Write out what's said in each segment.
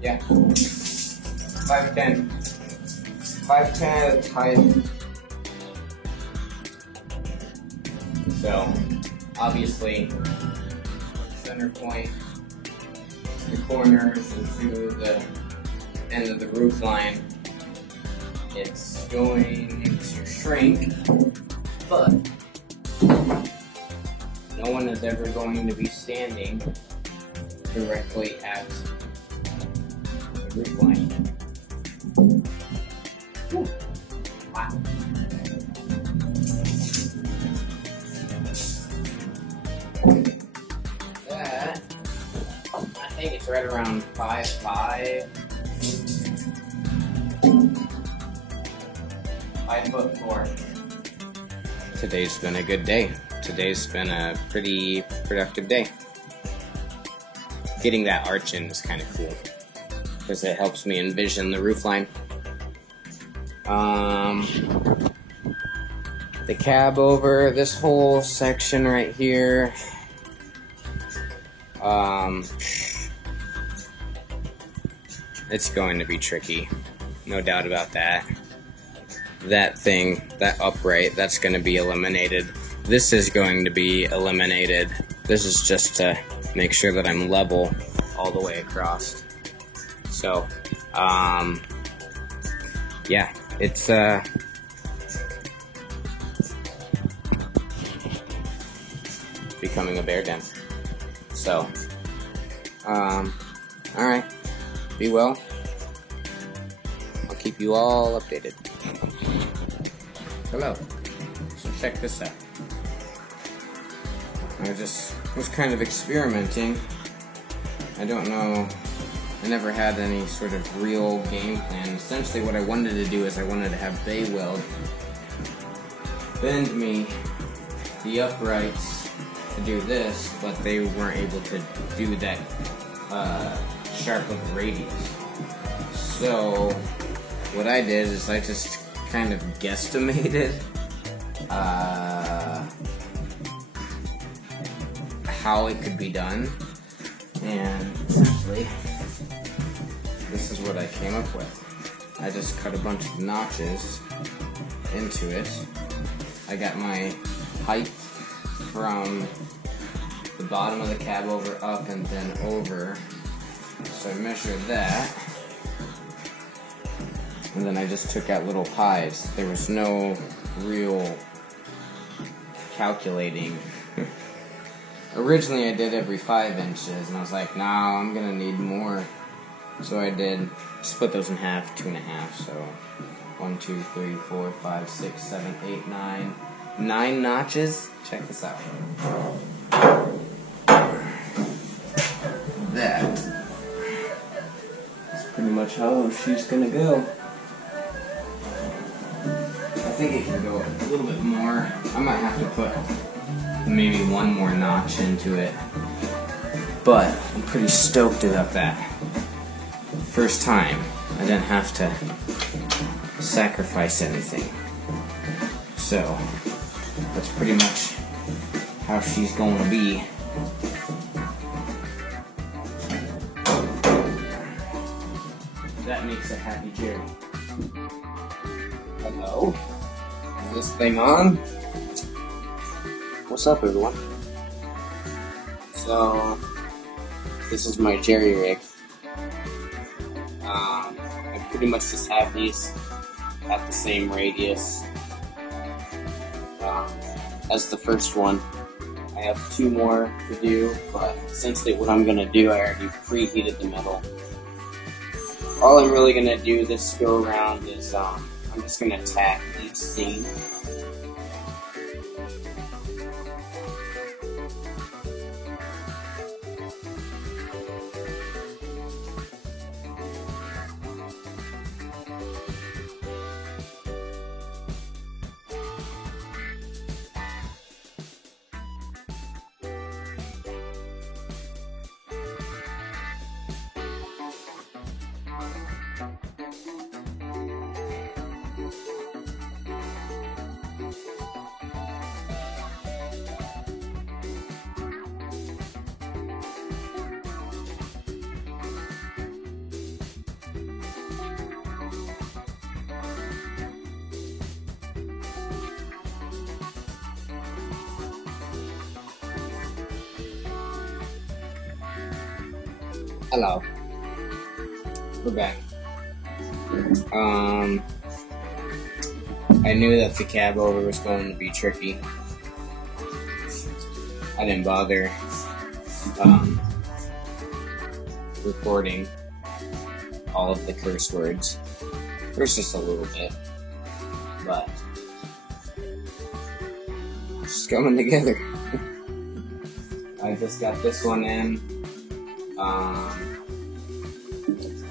Yeah. 510. 510 at its height. So, obviously, center point, the corners into the end of the roof line, it's going to shrink, but no one is ever going to be standing directly at the roof line. Ooh. Wow. That, I think it's right around 5'5". 5'4". Today's been a good day. Today's been a pretty productive day. Getting that arch in is kind of cool because it helps me envision the roofline. The cab over this whole section right here. It's going to be tricky, no doubt about that. That thing, that upright, that's going to be eliminated. This is going to be eliminated. This is just to make sure that I'm level all the way across. So, yeah, it's, becoming a bear den. So, alright, be well. I'll keep you all updated. Hello. So check this out. I just was kind of experimenting. I don't know, I never had any sort of real game plan. Essentially what I wanted to do is I wanted to have Bayweld bend me the uprights to do this, but they weren't able to do that sharp of a radius. So what I did is I just kind of guesstimated how it could be done, and essentially this is what I came up with. I just cut a bunch of notches into it. I got my height from the bottom of the cab over up and then over, so I measured that. And then I just took out little pies. There was no real calculating. Originally I did every 5 inches, and I was like, nah, I'm gonna need more. So I did, just put those in half, 2 1/2. So 1, 2, 3, 4, 5, 6, 7, 8, 9. 9 notches. Check this out. That is pretty much how she's gonna go. I think it can go a little bit more. I might have to put maybe 1 more notch into it, but I'm pretty stoked about that. First time I didn't have to sacrifice anything, so that's pretty much how she's going to be. That makes a happy Jerry. Hello? Is this thing on? What's up, everyone? So, this is my jerry rig. I pretty much just have these at the same radius as the first one. I have 2 more to do, but essentially what I'm going to do, I already preheated the metal. All I'm really going to do this go around is I'm just going to tack each seam. Hello. We're back. I knew that the cab over was going to be tricky. I didn't bother recording all of the curse words. There's just a little bit, but it's just coming together. I just got this one in.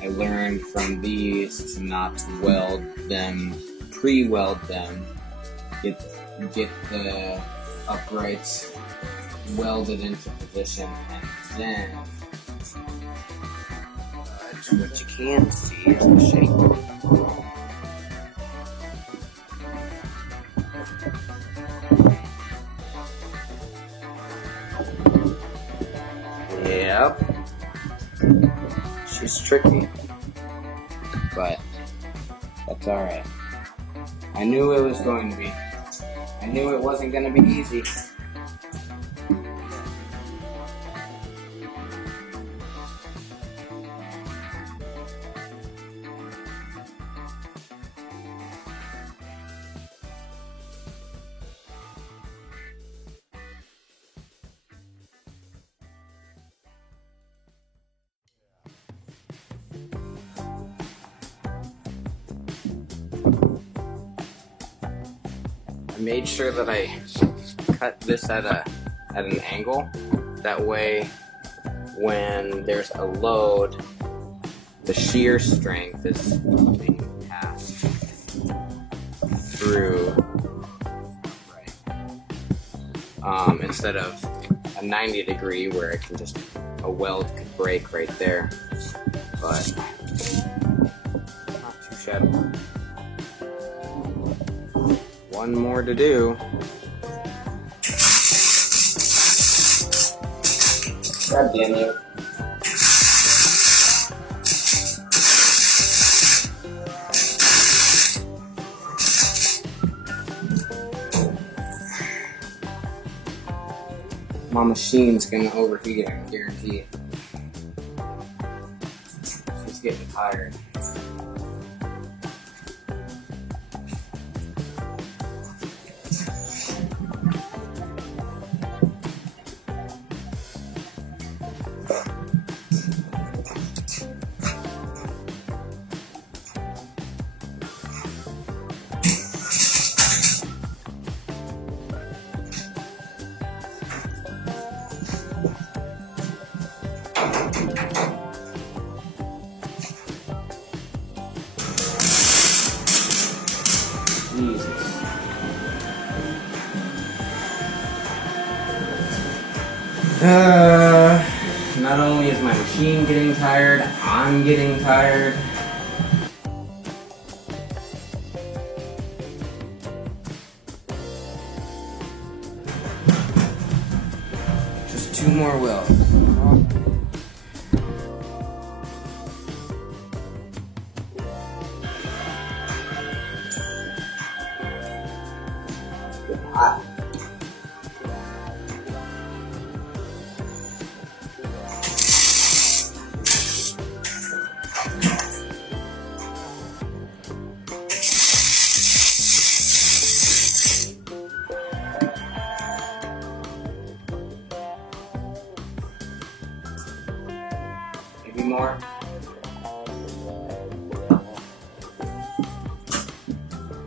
I learned from these to not weld them, pre-weld them, get the uprights welded into position, and then what you can see is the shape. Yep. She's tricky, but that's alright. I knew it was going to be. I knew it wasn't going to be easy. I made sure that I cut this at an angle. That way, when there's a load, the shear strength is being passed through, right. Instead of a 90 degree where it can just, a weld could break right there. But not too shabby. One more to do. God damn you. My machine's gonna overheat, I guarantee it. She's getting tired. Not only is my machine getting tired, I'm getting tired. Just 2 more welds. Hot. Maybe more.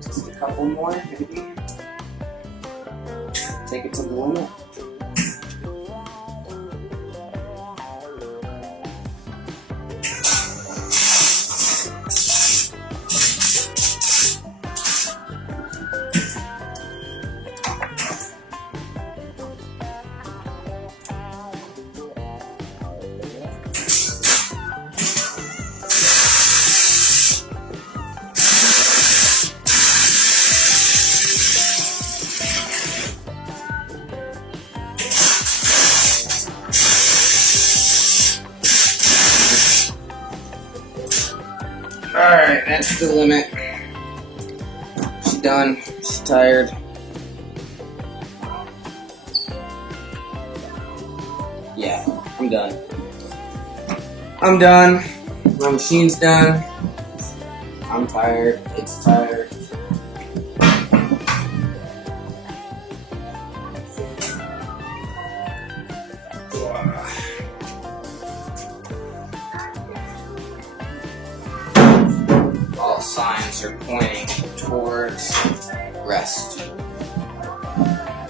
Just a couple more, maybe. Take it to the limit. Alright, that's the limit. She's done. She's tired. Yeah, I'm done. I'm done. My machine's done. I'm tired. It's tired. All signs are pointing towards rest.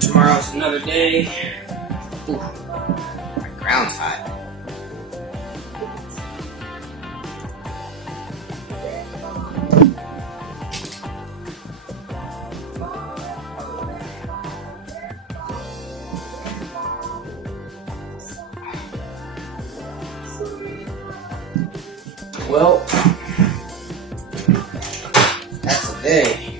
Tomorrow's another day. Ooh, my ground's hot. Well, that's a day.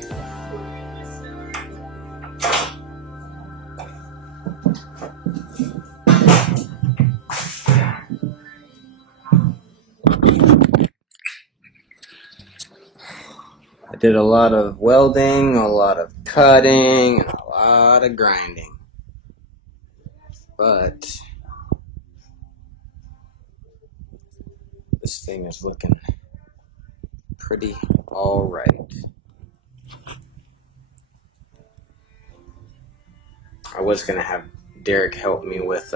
I did a lot of welding, a lot of cutting, and a lot of grinding. But this thing is looking pretty alright. I was going to have Derek help me with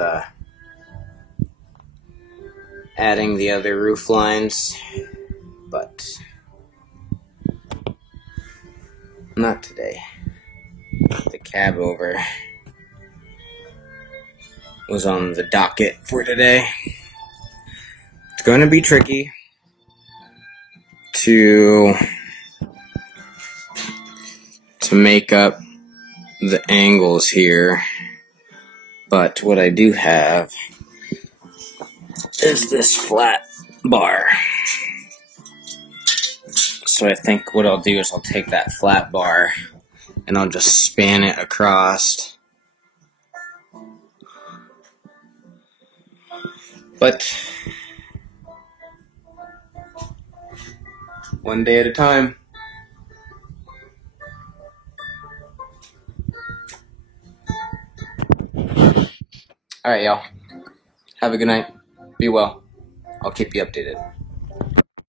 adding the other roof lines, but not today. The cab over was on the docket for today. It's going to be tricky to make up the angles here, but what I do have is this flat bar. So I think what I'll do is I'll take that flat bar and I'll just span it across. But one day at a time. Alright, y'all. Have a good night. Be well. I'll keep you updated.